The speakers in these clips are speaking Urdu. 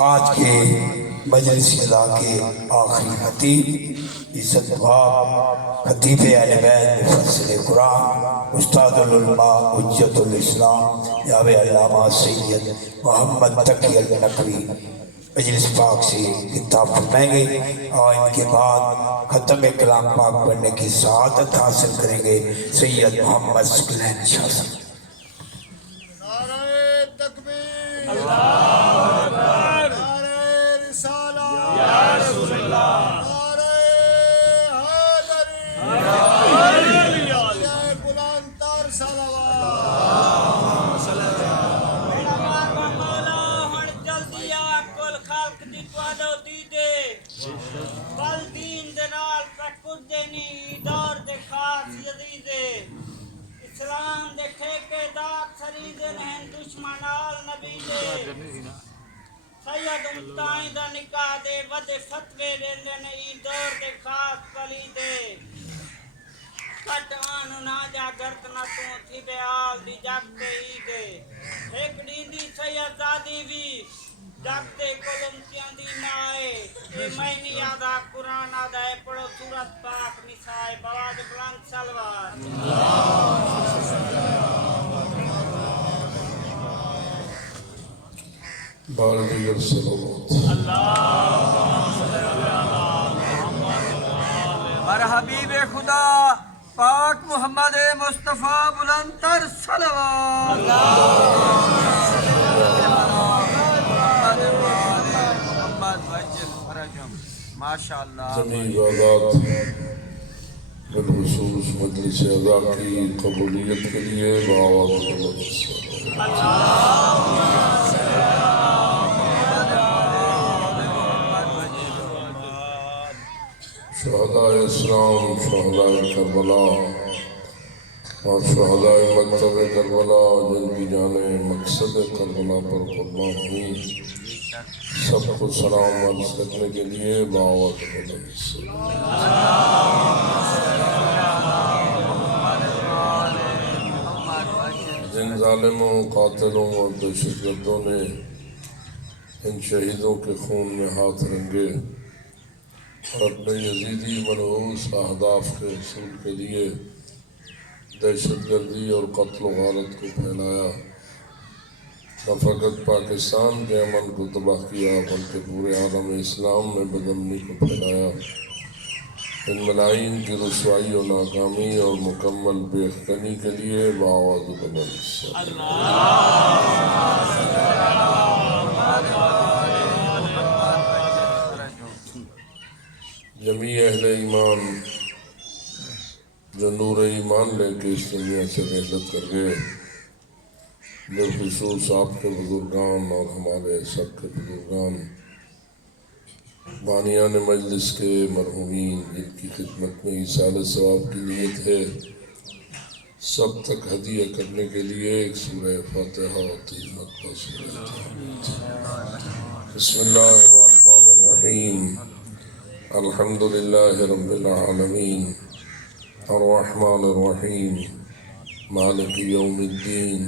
آج کے مجلس اعلیٰ کے آخری خطیب عزت باب خطیب اہل بیت مفسر قرآن استاد العلماء حجت الاسلام جناب علامہ سید محمد تقی النقوی مجلس پاک سے خطاب فرمائیں گے اور ان کے بعد ختم کلام پاک پڑھنے کی سعادت حاصل کریں گے سید محمد ثقلین شاہ صاحب۔ نعرہ تکبیر، اللہ اکبر، نعرہ رسالہ، یا رسول اللہ، نعرہ حیدری، جے بلند تر صلوات۔ بل دین دنال پکر دینی دور دے خاص یزیدے اسلام دے ٹھیکے دار سریدے نہن دشمنال نبی دے سید امتائیں دا نکاح دے ودے فتوے دیندے نئی دور دے خاص پلی دے کٹ آنو نا جا گردنا تو تھی بے آل دی جاگتے ہی دے ایک ڈیندی سید زادی بھی جاگتے کلم چیاندی نائے اے مینی آدھا قرآن آدھا ہے پڑھو سورت پاک نسائے بواز بلند سلوات بار دیگر صلوات بر حبیب خدا پاک محمد مصطفیٰ بلند تر صلوات ماشاءاللہ جمیع عبادات بالخصوص مجلس اعلیٰ کی قبولیت کے لیے بآواز بلند صلوات۔ شہداء اسلام، شہداء کربلا اور شہداء مکتب کربلا جن کی جانیں مقصد کربلا پر قربان ہوئیں، سب کو سلام عرض کرنے کے لیے بآواز بلند صلوات۔ جن ظالموں، قاتلوں اور دہشت گردوں نے ان شہیدوں کے خون میں ہاتھ رنگے اور اپنے یزیدی منحوس اہداف کے حصول کے لیے دہشت گردی اور قتل و غارت کو پھیلایا، نہ فقط پاکستان کے امن کو تباہ کیا بلکہ پورے عالم اسلام میں بدامنی کو پھیلایا، ان ملاعین کی رسوائی و ناکامی اور مکمل بے یقینی کے لیے بآواز بلند صلوات۔ جمیع اہل ایمان جو نور ایمان لے کے اس دنیا سے رحلت کر گئے، بالخصوص آپ کے بزرگان اور ہمارے سب کے بزرگان، بانیان مجلس کے مرحومین جن کی خدمت میں ایصال ثواب کی نیت ہے، سب تک ہدیہ کرنے کے لیے ایک سورہ فاتحہ اور 3 مرتبہ سورہ فاتحہ۔ بسم اللہ الرحمن الرحیم، الحمدللہ رب العالمین، الرحمن الرحیم، مالک یوم الدین،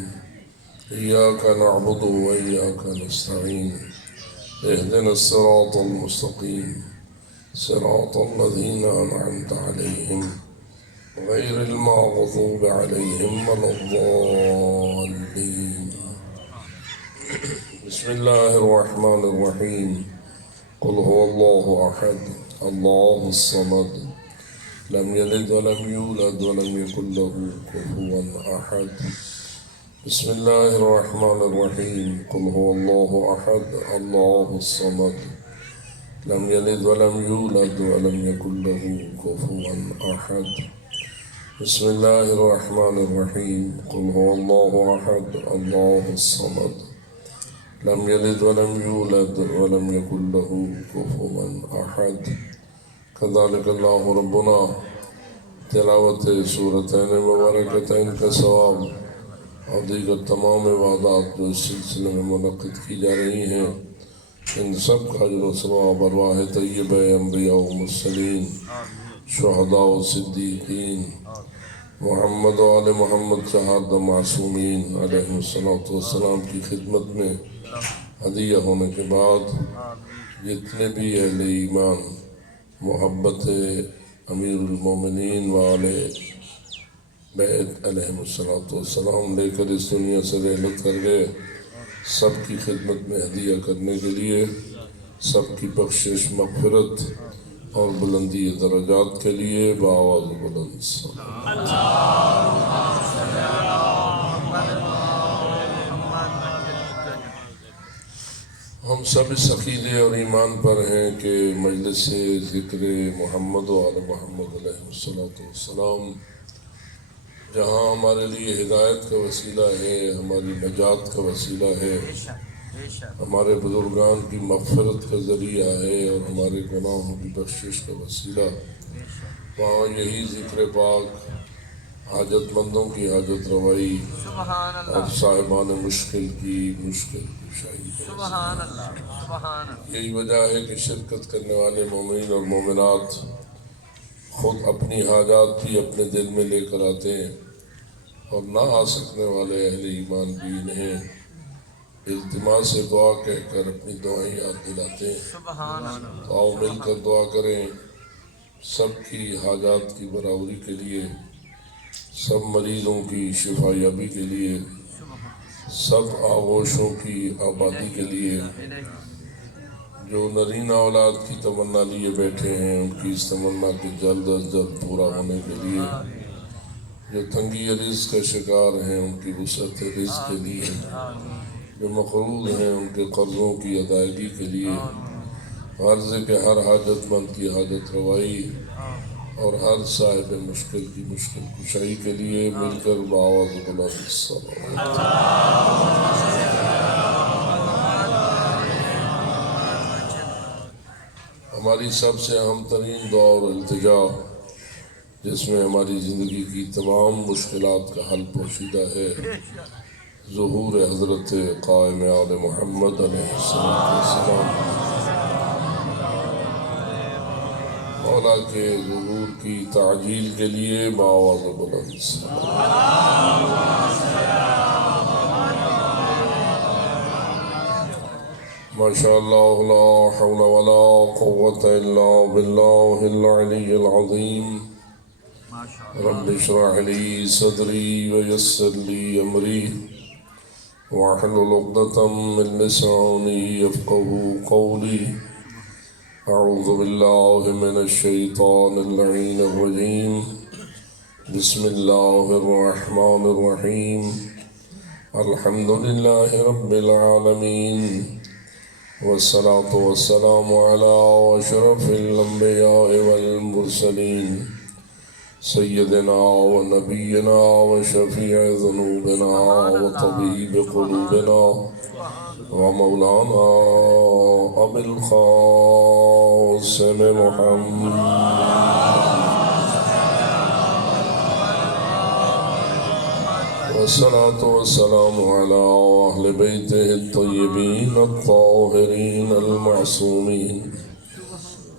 ایاک نعبد و ایاک نستعین، اہدنا الصراط المستقیم، صراط الذین انعمت علیہم غیر المغضوب علیہم ولا الضالین۔ بسم اللہ الرحمن الرحیم، قل هو اللہ احد اللہ الصمد لم یلد ولم یولد ولم یکن له کفوا احد۔ بسم اللہ الرحمن الرحیم، قل هو اللہ احد اللہ الصمد لم یلد ولم یولد ولم یکن له کفوا احد۔ بسم اللہ الرحمن الرحیم، قل هو اللہ احد اللہ الصمد لم یلد ولم یولد ولم یکن له کفوا احد۔ کذالک اللہ ربنا، تلاوت سورتین مبارکتین کا ثواب اور دیگر تمام عبادات جو اس سلسلے میں منعقد کی جا رہی ہیں، ان سب کا اجر و ثواب ارواح طیبہ انبیاء و مرسلین، شہداء و صدیقین، محمد و آل محمد چہارد معصومین علیہ الصلوۃ والسلام کی خدمت میں ہدیہ ہونے کے بعد جتنے بھی اہل ایمان محبت امیر المومنین والے بیت علیہ السلام لے کر اس دنیا سے رحلت کر گئے، سب کی خدمت میں ہدیہ کرنے کے لیے، سب کی بخشش مغفرت اور بلندی درجات کے لیے بآواز بلند ہم سب اس عقیدے اور ایمان پر ہیں کہ مجلس ذکر محمد و آل محمد علیہ السلام جہاں ہمارے لیے ہدایت کا وسیلہ ہے، ہماری نجات کا وسیلہ ہے، ہمارے بزرگان کی مغفرت کا ذریعہ ہے اور ہمارے گناہوں کی بخشش کا وسیلہ، وہاں یہی ذکر پاک حاجت مندوں کی حاجت روائی اور صاحبان مشکل کی مشکل کشائی کا، یہی وجہ ہے کہ شرکت کرنے والے مومنین اور مومنات خود اپنی حاجات بھی اپنے دل میں لے کر آتے ہیں، اور نہ آ سکنے والے اہل ایمان بھی انہیں التماس سے دعا کہہ کر اپنی دعائیں یاد دلاتے ہیں۔ تو آؤ مل کر دعا کریں سب کی حاجات کی برابری کے لیے، سب مریضوں کی شفا یابی کے لیے، سب آغوشوں کی آبادی کے لیے، جو نرینہ اولاد کی تمنا لیے بیٹھے ہیں ان کی اس تمنا کے جلد از جلد پورا ہونے کے لیے، جو تنگی رزق کا شکار ہیں ان کی وسعت رزق کے لیے، جو مقروض ہیں ان کے قرضوں کی ادائیگی کے لیے، غرض کے ہر حاجت مند کی حاجت روائی اور ہر صاحب مشکل کی مشکل کشائی کے لیے مل کر بآواز بلند صلوات۔ ہماری سب سے اہم ترین دعا اور التجا جس میں ہماری زندگی کی تمام مشکلات کا حل پوشیدہ ہے، ظہور حضرت قائم آل محمد علیہ السلام، مولا کے ظہور کی تعجیل کے لیے بآواز بلند ماشاء اللہ لا حول ولا قوة الا باللہ العلی العظیم رب اشرح لی صدری ویسر لی امری واحلل عقدۃ من لسانی یفقہوا قولی اعوذ باللہ من الشیطان اللعین الرجیم بسم اللہ الرحمن الرحیم الحمد للہ رب العالمین والصلاة والسلام علی اشرف الانبیاء والمرسلین سیدنا و نبینا و شفیع ذنوبنا و طبیب قلوبنا و مولانا ابی القاسم محمد والصلاة والسلام على أهل بيته الطيبين الطاهرين المعصومين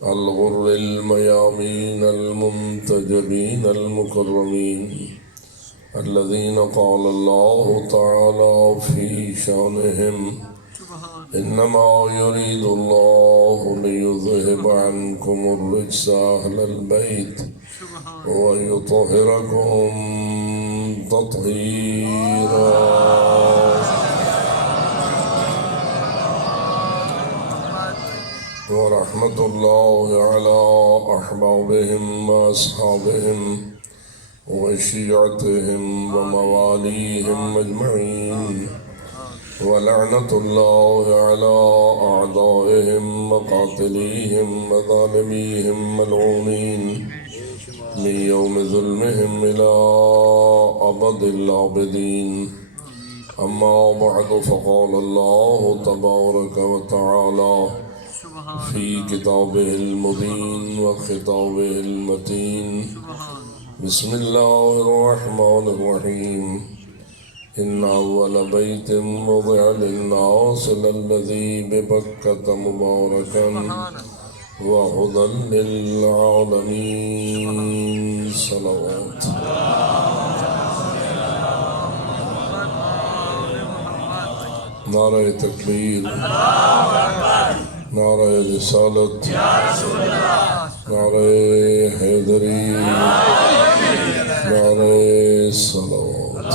الغر الميامين المنتجبين المكرمين الذين قال الله تعالى في شانهم إنما يريد الله ليذهب عنكم الرجس أهل البيت ويطهركم تطهيرا ورحمة الله على أحبابهم وأصحابهم وشيعتهم ومواليهم أجمعين ولعنة الله على أعدائهم وقاتليهم وظالميهم ملعونين من يوم ظلمهم إلى أبد العابدين أما بعد فقال الله تبارك وتعالى في كتابه المبين وخطابه المتين بسم الله الرحمن الرحيم إن أول بيت وضع للناس للذي ببكة مباركا وهدى للعالمين صلوات نعرہ تکبیر، نعرہ رسالت، نعرہ حیدری، نعرہ صلوات۔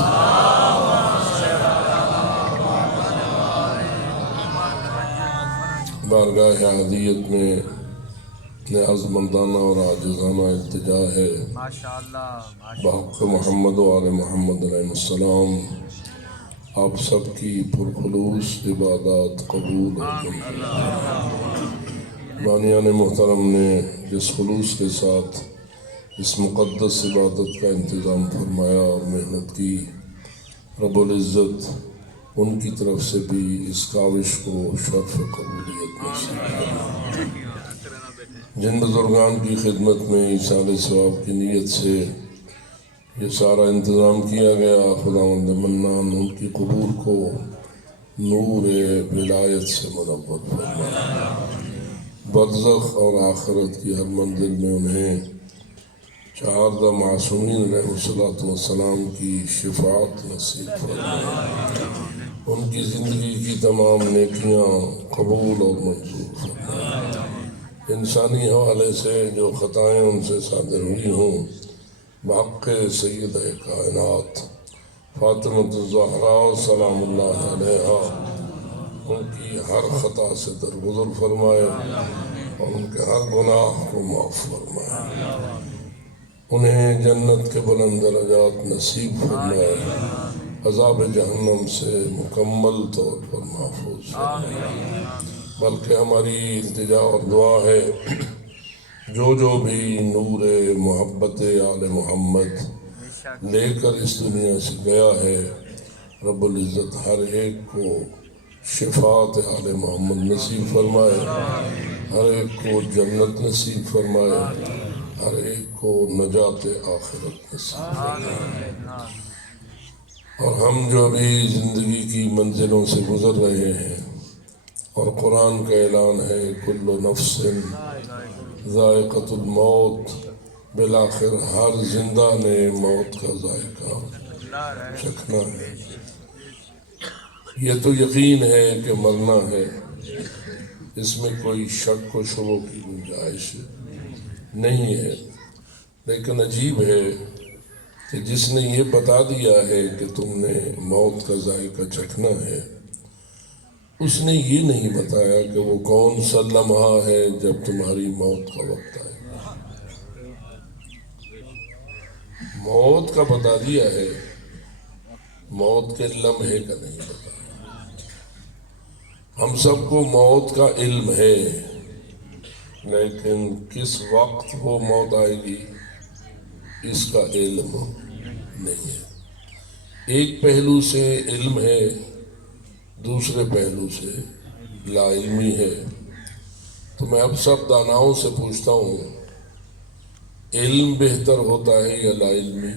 بارگاہ عادیت میں نیازمندانہ اور عاجزانہ التجا ہے بحق محمد و آل محمد علیہ السلام آپ سب کی پرخلوص عبادات قبول بانیان محترم نے جس خلوص کے ساتھ اس مقدس عبادت کا انتظام فرمایا اور محنت کی، رب العزت ان کی طرف سے بھی اس کاوش کو شرف قبولیت نصیب۔ جن بزرگان کی خدمت میں ایصال ثواب کی نیت سے یہ سارا انتظام کیا گیا، خداوند منان ان کی قبول کو نور ولایت سے منور فرمائے، برزخ اور آخرت کی ہر منزل میں انہیں چہاردہ معصومین علیہ الصلوۃ والسلام کی شفاعت نصیب فرمائے، ان کی زندگی کی تمام نیکیاں قبول اور منظور فرمائے، انسانی حوالے سے جو خطائیں ان سے صادر ہوئی ہوں بحق سید کائنات فاطمۃ الزہراء سلام اللہ علیہا، ان کی ہر خطا سے درگزر فرمائے اور ان کے ہر گناہ کو معاف فرمائے، انہیں جنت کے بلند درجات نصیب فرمائے، عذاب جہنم سے مکمل طور پر محفوظ فرمائے۔ بلکہ ہماری التجا اور دعا ہے جو بھی نور محبت آل محمد لے کر اس دنیا سے گیا ہے، رب العزت ہر ایک کو شفاعت آل محمد نصیب فرمائے، ہر ایک کو جنت نصیب فرمائے، ہر ایک کو نجات آخرت نصیب فرمائے۔ اور ہم جو ابھی زندگی کی منزلوں سے گزر رہے ہیں اور قرآن کا اعلان ہے کل نفس ذائقۃ الموت، بالآخر ہر زندہ نے موت کا ذائقہ چکھنا ہے، یہ تو یقین ہے کہ مرنا ہے، اس میں کوئی شک و شبہ کی گنجائش نہیں ہے، لیکن عجیب ہے کہ جس نے یہ بتا دیا ہے کہ تم نے موت کا ذائقہ چکھنا ہے، اس نے یہ نہیں بتایا کہ وہ کون سا لمحہ ہے جب تمہاری موت کا وقت آئے۔ موت کا بتا دیا ہے، موت کے لمحے کا نہیں بتایا۔ ہم سب کو موت کا علم ہے، لیکن کس وقت وہ موت آئے گی اس کا علم نہیں ہے۔ ایک پہلو سے علم ہے، دوسرے پہلو سے لا علمی ہے۔ تو میں اب سب داناؤں سے پوچھتا ہوں، علم بہتر ہوتا ہے یا لا علمی؟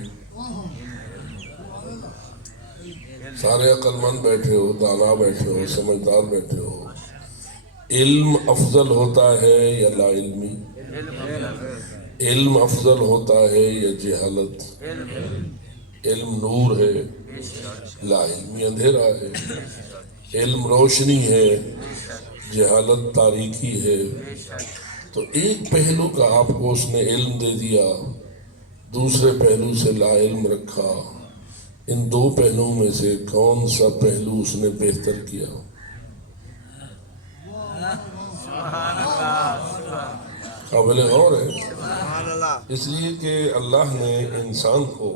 سارے عقل مند بیٹھے ہو، دانا بیٹھے ہو، سمجھدار بیٹھے ہو، علم افضل ہوتا ہے یا لا علمی؟ علم افضل ہوتا ہے یا جہالت؟ علم نور ہے، لا علمی اندھیرا ہے، علم روشنی ہے، جہالت تاریکی ہے۔ تو ایک پہلو کا آپ کو اس نے علم دے دیا، دوسرے پہلو سے لا علم رکھا، ان دو پہلوؤں میں سے کون سا پہلو اس نے بہتر کیا؟ قابل غور ہے، اس لیے کہ اللہ نے انسان کو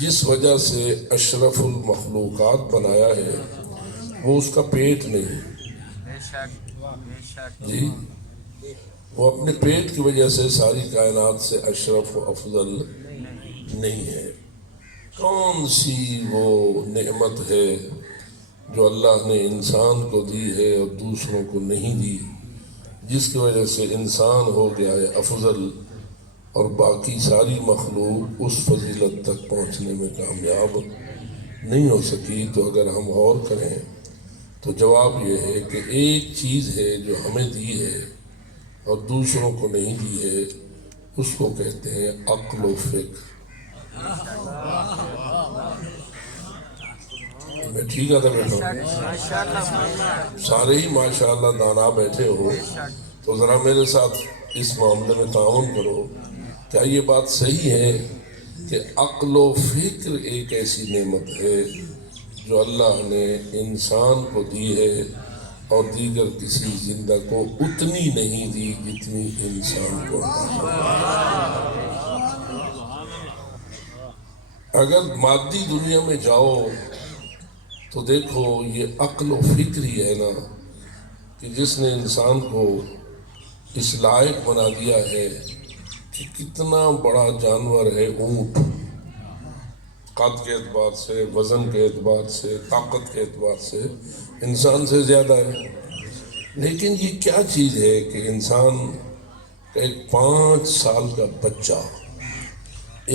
جس وجہ سے اشرف المخلوقات بنایا ہے وہ اس کا پیٹ نہیں، جی وہ اپنے پیٹ کی وجہ سے ساری کائنات سے اشرف و افضل نہیں ہے۔ کون سی وہ نعمت ہے جو اللہ نے انسان کو دی ہے اور دوسروں کو نہیں دی، جس کی وجہ سے انسان ہو گیا ہے افضل اور باقی ساری مخلوق اس فضیلت تک پہنچنے میں کامیاب نہیں ہو سکی؟ تو اگر ہم غور کریں تو جواب یہ ہے کہ ایک چیز ہے جو ہمیں دی ہے اور دوسروں کو نہیں دی ہے، اس کو کہتے ہیں عقل و فکر۔ میں ٹھیک ہے بیٹھا سارے ہی ماشاءاللہ دانا بیٹھے ہو، تو ذرا میرے ساتھ اس معاملے میں تعاون کرو. کیا یہ بات صحیح ہے کہ عقل و فکر ایک ایسی نعمت ہے جو اللہ نے انسان کو دی ہے اور دیگر کسی زندہ کو اتنی نہیں دی جتنی انسان کو؟ اگر مادی دنیا میں جاؤ تو دیکھو یہ عقل و فکر ہی ہے نا کہ جس نے انسان کو اس لائق بنا دیا ہے کہ کتنا بڑا جانور ہے اونٹ، قد کے اعتبار سے، وزن کے اعتبار سے، طاقت کے اعتبار سے انسان سے زیادہ ہے. لیکن یہ کیا چیز ہے کہ انسان کا ایک 5 سال کا بچہ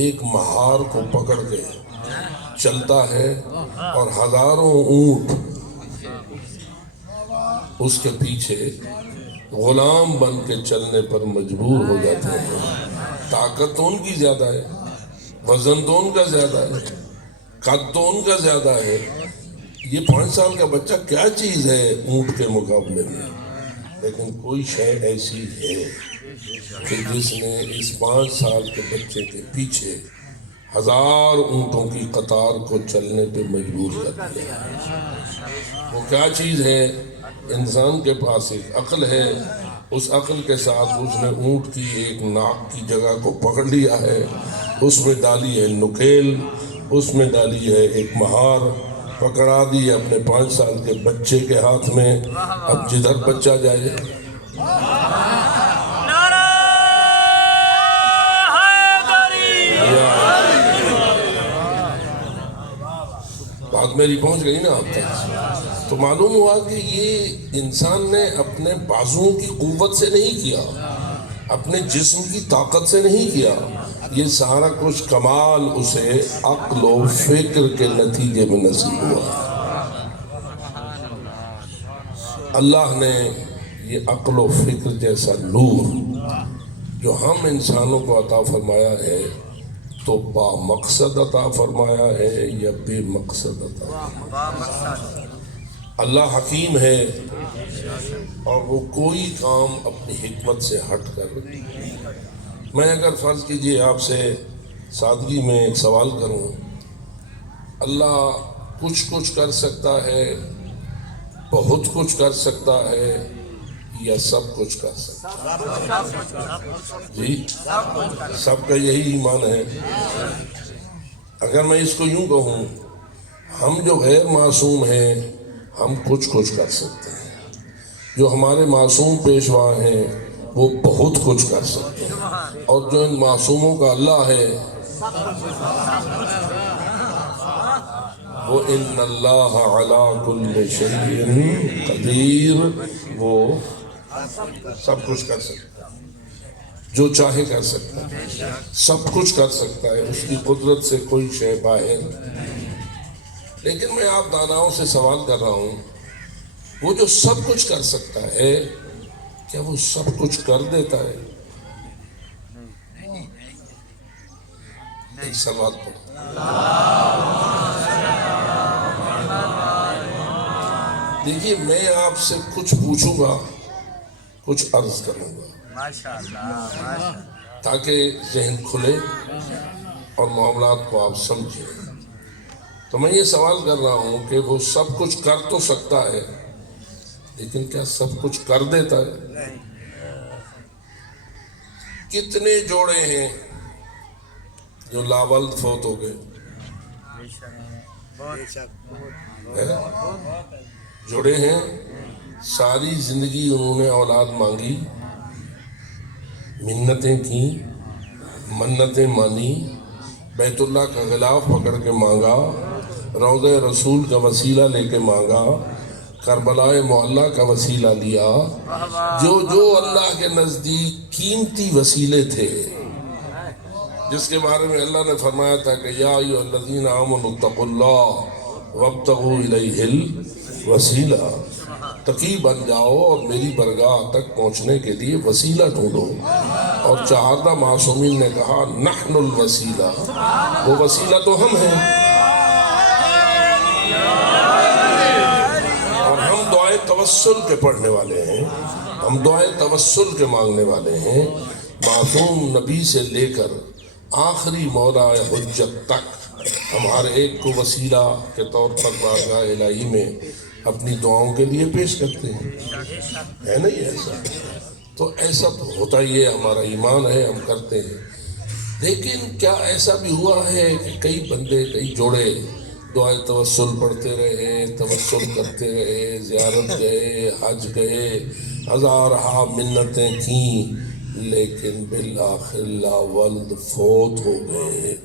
ایک مہار کو پکڑ کے چلتا ہے اور ہزاروں اونٹ اس کے پیچھے غلام بن کے چلنے پر مجبور ہو جاتے ہیں. طاقت تو ان کی زیادہ ہے، وزن تو ان کا زیادہ ہے، قد تو ان کا زیادہ ہے. یہ 5 سال کا بچہ کیا چیز ہے اونٹ کے مقابلے میں؟ لیکن کوئی شے ایسی ہے کہ جس نے اس 5 سال کے بچے کے پیچھے 1000 اونٹوں کی قطار کو چلنے پہ مجبور کر دیا. وہ کیا چیز ہے؟ انسان کے پاس ایک عقل ہے، اس عقل کے ساتھ اس نے اونٹ کی ایک ناک کی جگہ کو پکڑ لیا ہے، اس میں ڈالی ہے نکیل، اس میں ڈالی ہے ایک مہار، پکڑا دی ہے اپنے 5 سال کے بچے کے ہاتھ میں. اب جدھر بچہ جائے. بات میری پہنچ گئی نا آپ تک؟ تو معلوم ہوا کہ یہ انسان نے اپنے بازوؤں کی قوت سے نہیں کیا، اپنے جسم کی طاقت سے نہیں کیا. یہ سارا کچھ کمال اسے عقل و فکر کے نتیجے میں نصیب ہوا. اللہ نے یہ عقل و فکر جیسا نور جو ہم انسانوں کو عطا فرمایا ہے تو با مقصد عطا فرمایا ہے یا بے مقصد عطا؟ اللہ حکیم ہے اور وہ کوئی کام اپنی حکمت سے ہٹ کر. میں اگر فرض کیجئے آپ سے سادگی میں ایک سوال کروں، اللہ کچھ کر سکتا ہے، بہت کچھ کر سکتا ہے یا سب کچھ کر سکتا ہے؟ جی سب کا یہی ایمان ہے. اگر میں اس کو یوں کہوں، ہم جو غیر معصوم ہیں ہم کچھ کر سکتے ہیں، جو ہمارے معصوم پیشوا ہیں وہ بہت کچھ کر سکتے ہیں، اور جو ان معصوموں کا اللہ ہے وہ ان اللہ علی کل شیء قدیر، وہ سب کچھ کر سکتا ہے، جو چاہے کر سکتا ہے، سب کچھ کر سکتا ہے، اس کی قدرت سے کوئی شے باہر. لیکن میں آپ داناؤں سے سوال کر رہا ہوں، وہ جو سب کچھ کر سکتا ہے کیا وہ سب کچھ کر دیتا ہے؟ ایک سوال پڑھو. دیکھیے میں آپ سے کچھ پوچھوں گا، کچھ عرض کروں گا تاکہ ذہن کھلے اور معاملات کو آپ سمجھیں. تو میں یہ سوال کر رہا ہوں کہ وہ سب کچھ کر تو سکتا ہے لیکن کیا سب کچھ کر دیتا ہے؟ کتنے جوڑے ہیں جو لاولد فوت ہو گئے؟ جوڑے ہیں، ساری زندگی انہوں نے اولاد مانگی، منتیں کی، منتیں مانی، بیت اللہ کا غلاف پکڑ کے مانگا، روضہ رسول کا وسیلہ لے کے مانگا، کربلا معلیٰ کا وسیلہ لیا، جو اللہ کے نزدیک قیمتی وسیلے تھے، جس کے بارے میں اللہ نے فرمایا تھا کہ یا ایھا الذین آمنوا اتقوا اللہ وابتغوا الیہ الوسیلہ، تقی بن جاؤ اور میری برگاہ تک پہنچنے کے لیے وسیلہ ڈھونڈو. اور 14 معصومین نے کہا نحن الوسیلہ، وہ وسیلہ تو ہم ہیں. توسل کے پڑھنے والے ہیں، ہم دعائیں توسل کے مانگنے والے ہیں، معصوم نبی سے لے کر آخری مولا حجت تک ہم ہر ایک کو وسیلہ کے طور پر بارگاہ الہی میں اپنی دعاؤں کے لیے پیش کرتے ہیں، ہے نا یہ ایسا؟ تو ایسا تو ہوتا ہی ہے، ہمارا ایمان ہے، ہم کرتے ہیں۔ لیکن کیا ایسا بھی ہوا ہے کہ کئی بندے، کئی جوڑے دعائے توسل پڑھتے رہے، توسل کرتے رہے، زیارت گئے، حج گئے، ہزارہا منتیں کیں، لیکن بالآخر لا ولد فوت ہو گئے؟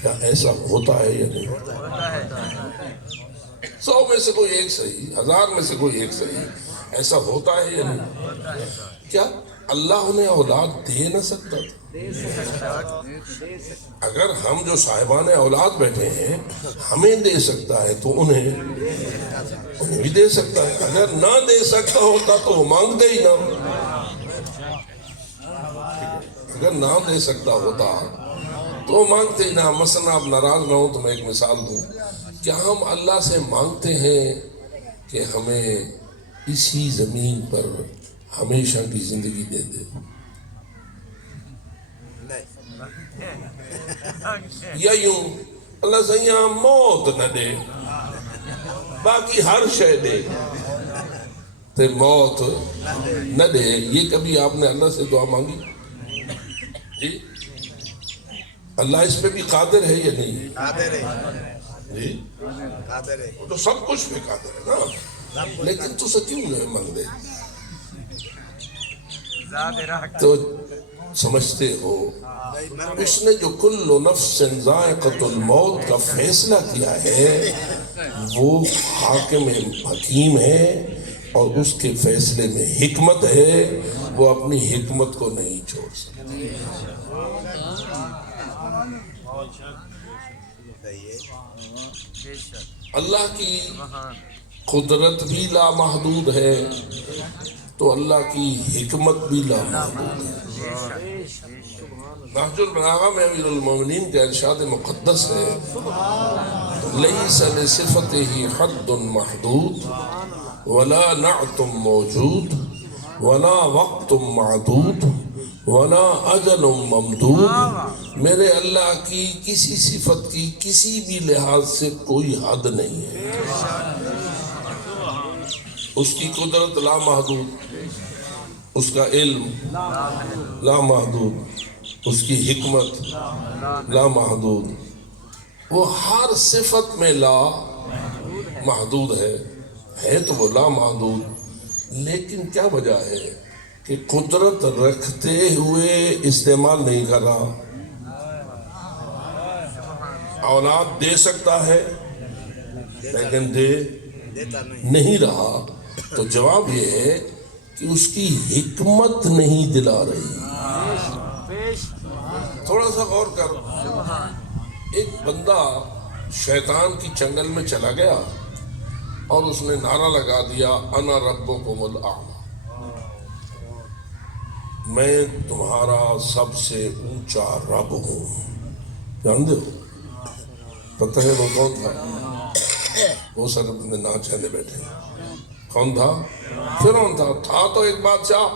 کیا ایسا ہوتا ہے یا نہیں ہوتا ہے؟ 100 میں سے کوئی ایک صحیح، 1000 میں سے کوئی ایک صحیح، ایسا ہوتا ہے یا نہیں؟ کیا اللہ انہیں اولاد دے نہ سکتا تھا؟ اگر ہم جو صاحبان اولاد بیٹھے ہیں ہمیں دے سکتا ہے تو انہیں بھی دے سکتا ہے۔ اگر نہ دے سکتا ہوتا تو وہ مانگتے ہی نہ، اگر نہ دے سکتا ہوتا تو وہ مانگتے ہی نہ۔ مثلا آپ ناراض نہ ہو تو میں ایک مثال دوں، کیا ہم اللہ سے مانگتے ہیں کہ ہمیں اسی زمین پر ہمیشہ کی زندگی دے دے؟ یا یوں اللہ سے یہاں موت نہ دے، باقی ہر شے دے، تے موت نہ دے؟ یہ کبھی آپ نے اللہ سے دعا مانگی؟ جی اللہ اس پہ بھی قادر ہے یا نہیں؟ قادر ہے جی قادر ہے وہ تو سب کچھ پہ قادر ہے نا، لیکن تو سے کیوں نہیں مانگ دے؟ تو سمجھتے ہو اس نے جو کل نفس ذائقۃ الموت کا فیصلہ کیا ہے وہ حاکم حکیم ہے، اور اس کے فیصلے میں حکمت ہے، وہ اپنی حکمت کو نہیں چھوڑ سکتا۔ اللہ کی قدرت بھی لامحدود ہے تو اللہ کی حکمت بھی لامحدود ہے۔ نہج البلاغہ میں امیر المومنین کا ارشاد مقدس ہے، لیس لصفته حد محدود ولا نعت موجود ولا وقت معدود ولا اجل ممدود۔ میرے اللہ کی کسی صفت کی کسی بھی لحاظ سے کوئی حد نہیں ہے، اس کی قدرت لامحدود، اس کا علم لامحدود، اس کی حکمت لامحدود، وہ ہر صفت میں لا محدود ہے تو وہ لامحدود، لیکن کیا وجہ ہے کہ قدرت رکھتے ہوئے استعمال نہیں کر رہا۔ اولاد دے سکتا ہے لیکن دے نہیں رہا، تو جواب یہ ہے کہ اس کی حکمت نہیں دلا رہی۔ تھوڑا سا غور کر، ایک بندہ شیطان کی چنگل میں چلا گیا اور اس نے نعرہ لگا دیا، انا ربکم الاعلی، میں تمہارا سب سے اونچا رب ہوں۔ جان دو پتہ ہے وہ کون تھا؟ وہ سر اپنے ناچ چہلے بیٹھے، کون تھا؟ فرعون تھا تو ایک بادشاہ،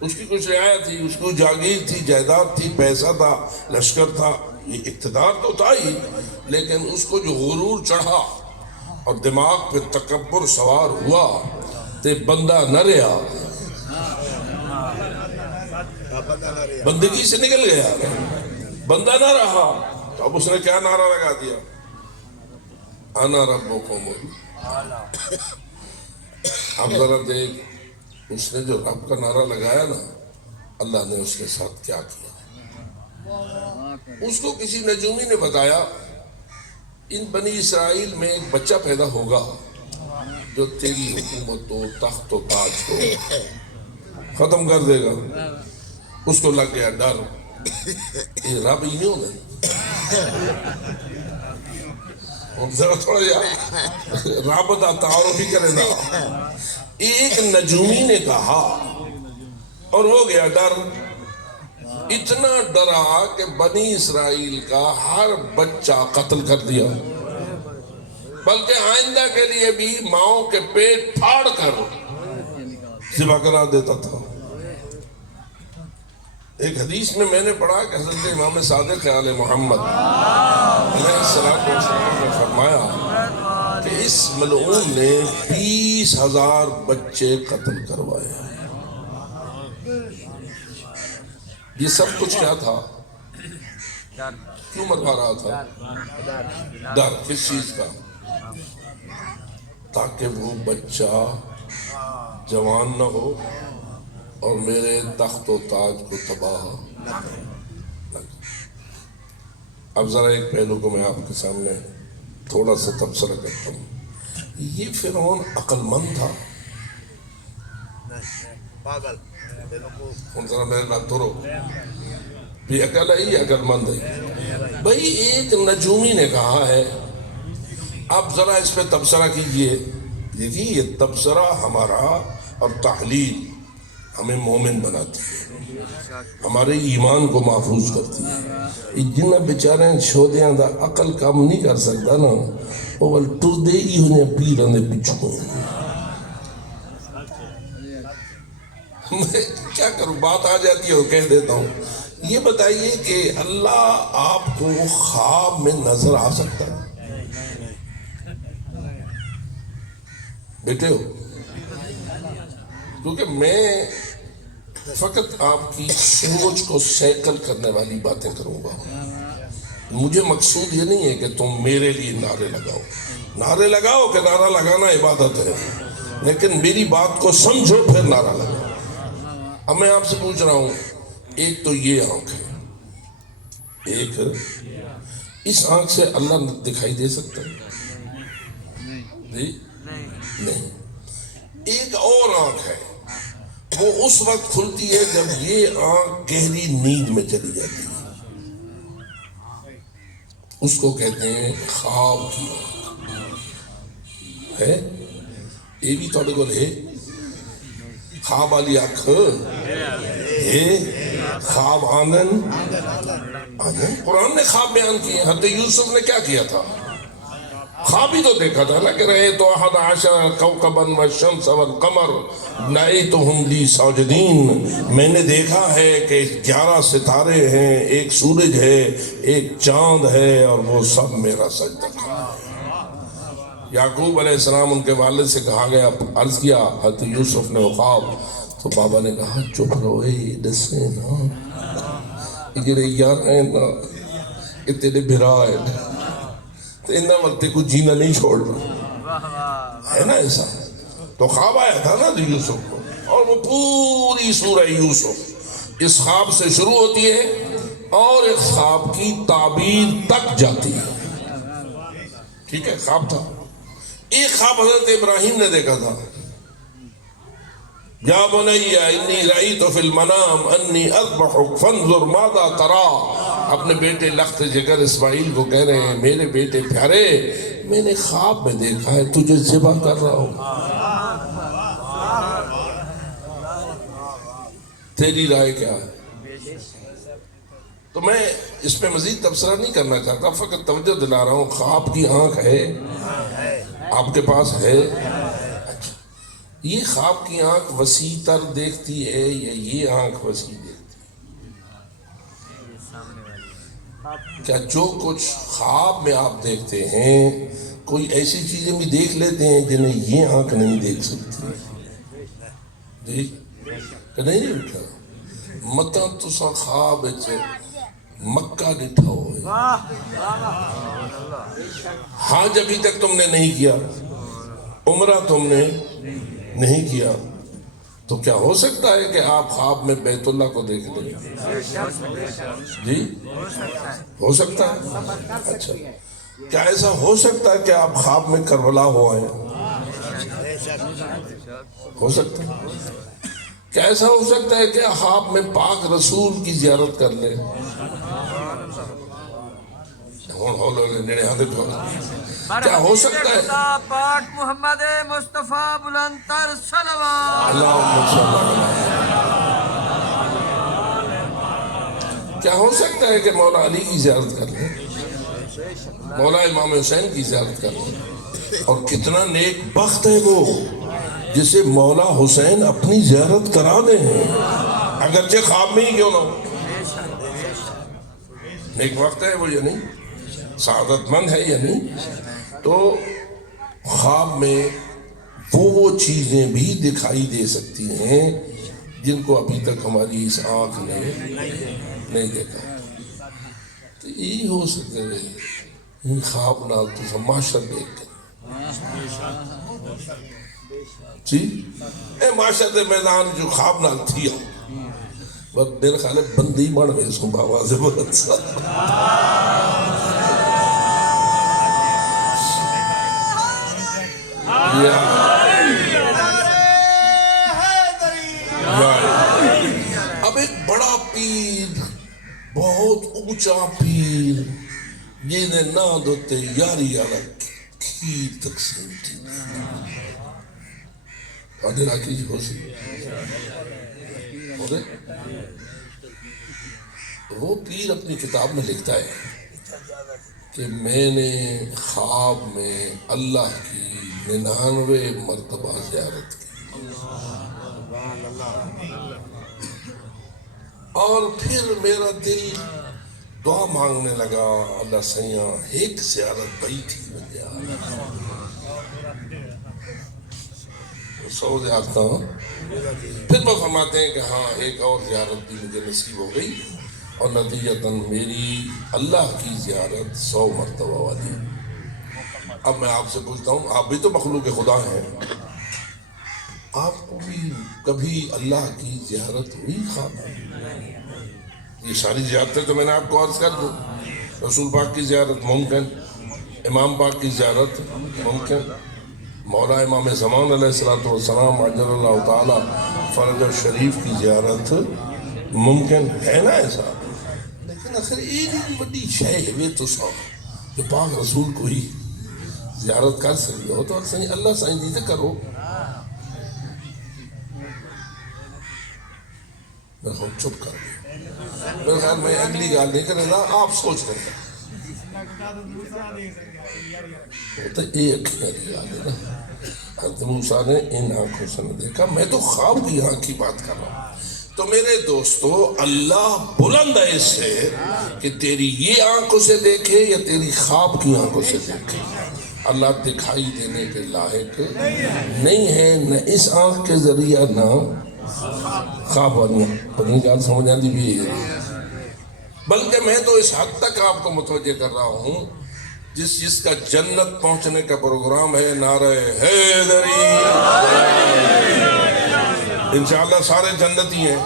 اس کی کچھ رعایا تھی، اس کو جاگیر تھی، جائیداد تھی، پیسہ تھا، لشکر تھا، یہ اقتدار تو تھا ہی، لیکن اس کو جو غرور چڑھا اور دماغ پہ تکبر سوار ہوا تے بندہ نہ رہا، بندگی سے نکل گیا، بندہ نہ رہا، تو اب اس نے کیا نعرہ لگا دیا؟ انا ربکم الاعلی۔ اب ذرا دیکھ، اس نے جو رب کا نعرہ لگایا نا، اللہ نے اس کے ساتھ کیا کیا۔ اس کو کسی نجومی نے بتایا ان بنی اسرائیل میں ایک بچہ پیدا ہوگا جو تیری حکومت و تخت و تاج کو ختم کر دے گا۔ اس کو لگ گیا ڈر، یہ رب ہی نہیں ہونا، ذرا تھوڑا جا رابطہ تعارف ہی کرے نا۔ ایک نجومی نے کہا اور ہو گیا ڈر، اتنا ڈرا کہ بنی اسرائیل کا ہر بچہ قتل کر دیا، بلکہ آئندہ کے لیے بھی ماؤں کے پیٹ پھاڑ کر ذبح کرا دیتا تھا۔ ایک حدیث میں نے پڑھا کہ حضرت امام صادق آل محمد علیہ الصلوۃ والسلام نے فرمایا کہ اس ملعون نے 20,000 بچے قتل کروائے۔ یہ سب کچھ کیا تھا؟ کیوں مروا رہا تھا؟ ڈر کس چیز کا؟ تاکہ وہ بچہ جوان نہ ہو اور میرے تخت و تاج کو تباہ نہ کرے۔ اب ذرا ایک پہلو کو میں آپ کے سامنے تھوڑا سا تبصرہ کرتا ہوں۔ یہ فرعون عقل مند تھا؟ پاگل ذرا میرے نام تو رو، یہ عقل ہے یہ عقل مند ہے؟ بھائی ایک نجومی نے کہا ہے، آپ ذرا اس پہ تبصرہ کیجئے۔ دیکھیے یہ تبصرہ ہمارا اور تحلیل ہمیں مومن بناتی ہے، ہمارے ایمان کو محفوظ کرتی ہے۔ جنہیں بیچارے چھودیاں دا عقل کام نہیں کر سکتا نا، وہ بل ٹردے ہی انہیں پیران دے پچھوں۔ میں کیا کروں، بات آ جاتی ہے اور کہہ دیتا ہوں۔ یہ بتائیے کہ اللہ آپ کو خواب میں نظر آ سکتا ہے؟ بیٹے ہو، کیونکہ میں فقط آپ کی سوچ کو سیکل کرنے والی باتیں کروں گا۔ مجھے مقصود یہ نہیں ہے کہ تم میرے لیے نعرے لگاؤ، نعرے لگاؤ کہ نعرہ لگانا عبادت ہے، لیکن میری بات کو سمجھو پھر نعرہ لگاؤ۔ اب میں آپ سے پوچھ رہا ہوں، ایک تو یہ آنکھ ہے، ایک اس آنکھ سے اللہ دکھائی دے سکتا ہے؟ جی نہیں۔ ایک اور آنکھ ہے، وہ اس وقت کھلتی ہے جب یہ آنکھ گہری نیند میں چلی جاتی ہے، اس کو کہتے ہیں خواب کی آنکھ ہے۔ یہ بھی تھوڑے کو ہے خواب والی آنکھ ہے، خواب آنگن۔ قرآن نے خواب بیان کیے۔ حضرت یوسف نے کیا کیا تھا؟ خواب ہی تو دیکھا تھا نا کہ رہے تو 11 کوكبا والشمس والقمر رأيتهم لي ساجدين، میں نے دیکھا ہے کہ 11 ستارے ہیں، ایک سورج ہے، ایک چاند ہے، اور وہ سب میرا سجدہ کر۔ یعقوب علیہ السلام ان کے والد سے کہا گیا، عرض کیا حضرت یوسف نے وہ خواب، تو بابا نے کہا چپ رہو، دسے نا یہ جڑے یار ہیں نا یہ تیرے بھرا ہے، تو انہاں وقت کو جینا نہیں چھوڑنا ہے نا ایسا۔ تو خواب آیا تھا نا یوسف کو، اور وہ پوری سورہ یوسف اس خواب سے شروع ہوتی ہے اور اس خواب کی تعبیر تک جاتی ہے۔ ٹھیک ہے، خواب تھا۔ ایک خواب حضرت ابراہیم نے دیکھا تھا، یا بنی انی رأیت فی المنام انی اذبحک فانظر ماذا تری۔ اپنے بیٹے لخت جگر اسماعیل کو کہہ رہے ہیں، میرے بیٹے پیارے، میں نے خواب میں دیکھا ہے تجھے ذبح کر رہا ہوں، تیری رائے کیا ہے؟ تو میں اس پہ مزید تبصرہ نہیں کرنا چاہتا، فقط توجہ دلا رہا ہوں۔ خواب کی آنکھ ہے آپ کے پاس ہے؟ یہ خواب کی آنکھ وسیع تر دیکھتی ہے یا یہ آنکھ وسیع دیکھتی ہے؟ کیا جو کچھ خواب میں آپ دیکھتے ہیں کوئی ایسی چیزیں بھی دیکھ لیتے ہیں جنہیں یہ آنکھ نہیں دیکھ سکتی؟ جی کہ نہیں اٹھا متا تسا خواب مکہ ڈٹھا ہوئے، حج ابھی تک تم نے نہیں کیا، عمرہ تم نے نہیں کیا، تو کیا ہو سکتا ہے کہ آپ خواب میں بیت اللہ کو دیکھ لیں؟ جی ہو سکتا ہے۔ اچھا کیا ایسا ہو سکتا ہے کہ آپ خواب میں کربلا ہو آئے؟ ہو سکتا ہے۔ کیا ایسا ہو سکتا ہے کہ خواب میں پاک رسول کی زیارت کر لیں؟ کیا ہو سکتا ہے؟ پاک محمد مصطفیٰ بلند تر صلوات۔ اللہم صل علی۔ کیا ہو سکتا ہے کہ مولا علی کی زیارت کر لیں، مولا امام حسین کی زیارت کر لیں؟ اور کتنا نیک بخت ہے وہ جسے مولا حسین اپنی زیارت کرا دیں اگرچہ خواب میں ہی کیوں نہ ہو. ایک وقت ہے وہ یا نہیں, سعادت مند ہے یا نہیں. تو خواب میں وہ چیزیں بھی دکھائی دے سکتی ہیں جن کو ابھی تک ہماری اس آنکھ نے نہیں دیکھا. تو یہی ہو سکتے ہیں خواب نال تو معاشر دیکھ کر جی اے معاشر دے میدان جو خواب نال تھی بس میرے خیال ہے بندی بڑھ گئے اس کو بابا سے بہت سا اب ایک بڑا پیر, بہت اونچا پیر, جنہیں نہ دوتے یاری والا کھیر تقسیم تھی آدھے راکی جی ہو سی وہ پیر اپنی کتاب میں لکھتا ہے کہ میں نے خواب میں اللہ کی 99 مرتبہ زیارت کی اور پھر میرا دل دعا مانگنے لگا اللہ سیاں ایک زیارت بئی تھی سو زیارتاں. پھر وہ فرماتے ہیں کہ ہاں ایک اور زیارت بھی مجھے نصیب ہو گئی اور نتیجتاً میری اللہ کی زیارت 100 مرتبہ والی. اب میں آپ سے پوچھتا ہوں, آپ بھی تو مخلوق خدا ہیں, آپ کو بھی کبھی اللہ کی زیارت ہوئی خواب میں؟ یہ ساری زیارتیں تو میں نے آپ کو عرض کر دوں. رسول پاک کی زیارت ممکن, امام پاک کی زیارت ممکن, مولا امام زمان علیہ السلام عجل اللہ تعالیٰ فرج شریف کی زیارت ممکن ہے نا ایسا. لیکن آخر ایک بڑی شے ہے تو سو جو پاک رسول کو ہی زیارت کر سکتے ہو تو اللہ سائن دیتے کرو. میں چپ کر دیا, میرے خیال میں اگلی گال نہیں کرے گا, آپ سوچ رہے ہیں تو ایک میری گال ہے نا. حضرت موسیٰ نے ان آنکھوں سے نہ دیکھا, میں تو خواب کی آنکھ کی بات کر رہا ہوں. تو میرے دوستو اللہ بلند ہے اس سے کہ تیری یہ آنکھوں سے دیکھے یا تیری خواب کی آنکھوں سے دیکھے. اللہ دکھائی دینے کے لائق نہیں ہے, نہ اس آنکھ کے ذریعہ نہ خواب والی پتنی جان سمجھ آتی بھی ہے. بلکہ میں تو اس حد تک آپ کو متوجہ کر رہا ہوں جس کا جنت پہنچنے کا پروگرام ہے نعرہ حیدری. انشاءاللہ سارے جنتی ہیں.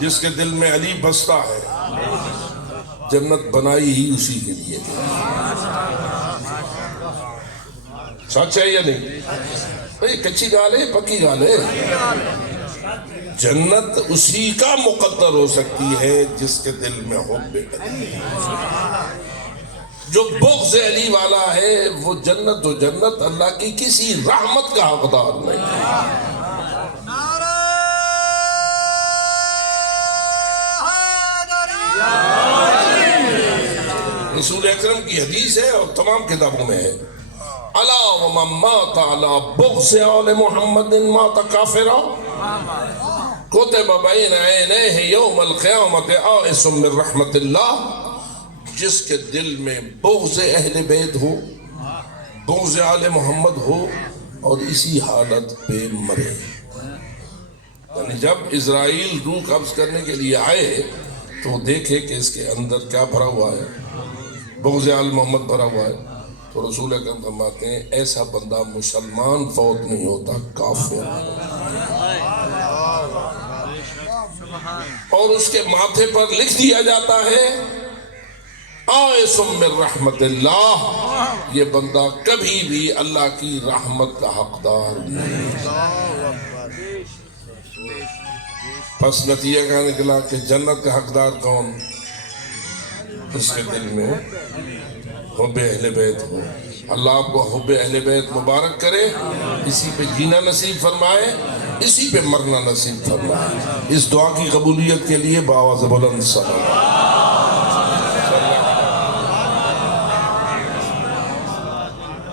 جس کے دل میں علی بستا ہے جنت بنائی ہی اسی کے لیے. سچ ہے یا نہیں؟ کچی گال ہے پکی گال ہے. جنت اسی کا مقدر ہو سکتی ہے جس کے دل میں حب علی. جو بغض علی والا ہے وہ جنت و جنت اللہ کی کسی رحمت کا حقدار نہیں ہے. رسول اکرم کی حدیث ہے اور تمام کتابوں میں ہے, الا ومن مات علی بغض آل محمد مات کافرا کتب بین عینیہ یوم القیامت آئس من رحمت اللہ. جس کے دل میں بغض اہل بیت ہو, بغض آل محمد ہو اور اسی حالت پہ مرے. یعنی جب اسرائیل روح قبض کرنے کے لیے آئے تو دیکھے کہ اس کے اندر کیا بھرا ہوا ہے, بغض آل محمد بھرا ہوا ہے. تو رسول اکرم فرماتے ہیں ایسا بندہ مسلمان فوت نہیں ہوتا, کافر. اور اس کے ماتھے پر لکھ دیا جاتا ہے آئس من رحمت اللہ. یہ بندہ کبھی بھی اللہ کی رحمت کا حقدار نہیں. پس نتیجہ کا نکلا کہ جنت کا حقدار کون؟ اس کے دل میں حب اہل بیت ہو. اللہ آپ کو حب اہل بیت مبارک کرے, اسی پہ جینا نصیب فرمائے, اسی پہ مرنا نصیب فرمائے. اس دعا کی قبولیت کے لیے بآواز بلند صلوات.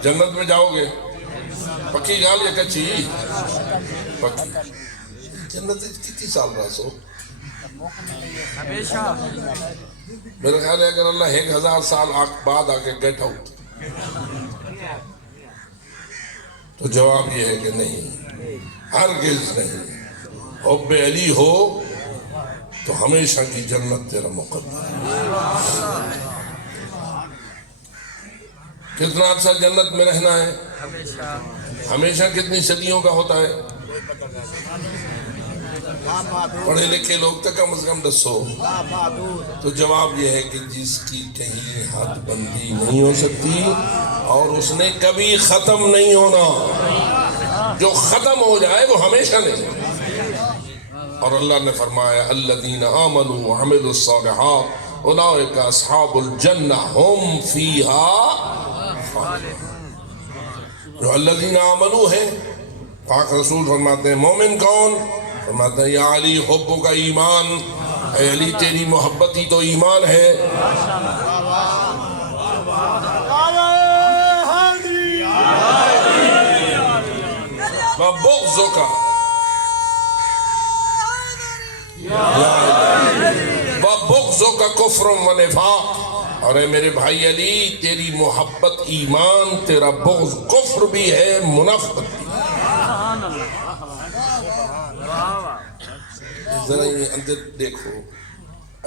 جنت میں جاؤ گے پکی گال یا کچی پکی جنت کتنی سال رہا سو ہمیشہ میرا خیال ہے اگر اللہ 1000 سال بعد آ کے گیٹ آؤٹ تو جواب یہ ہے کہ نہیں، ہرگز نہیں۔ حب علی ہو تو ہمیشہ کی جنت تیرا مقدر ہے۔ کتنا عرصہ جنت میں رہنا ہے؟ ہمیشہ کتنی صدیوں کا ہوتا ہے؟ پڑھے لکھے لوگ تو کم از کم دسو۔ تو جواب یہ ہے کہ جس کی کہیں حد بندی نہیں ہو سکتی اور اس نے کبھی ختم نہیں ہونا، جو ختم ہو جائے وہ ہمیشہ نہیں۔ اور اللہ نے فرمایا الذین آمنوا وعملوا الصالحات اولئک اصحاب الجنہ ہم فیہا خالدون۔ جو الذین آمنوا ہے، پاک رسول فرماتے ہیں مومن کون؟ فرماتے ہیں یا علی حب کا ایمان، اے علی تیری محبت ہی تو ایمان ہے۔ وبغض کا وبغض کا کفر و نفاق، اور اے میرے بھائی علی تیری محبت ایمان، تیرا بغض کفر بھی ہے، منافقت بھی ہے۔ ذرا یہ اندر دیکھو،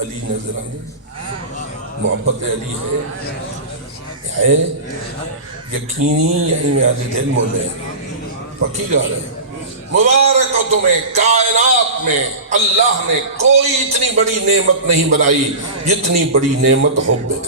علی نظر اندر محبت علی ہے یقینی، یعنی میں آج دل مولے پکی گال ہے۔ مبارک ہو تمہیں، کائنات میں اللہ نے کوئی اتنی بڑی نعمت نہیں بنائی جتنی بڑی نعمت حب ہے۔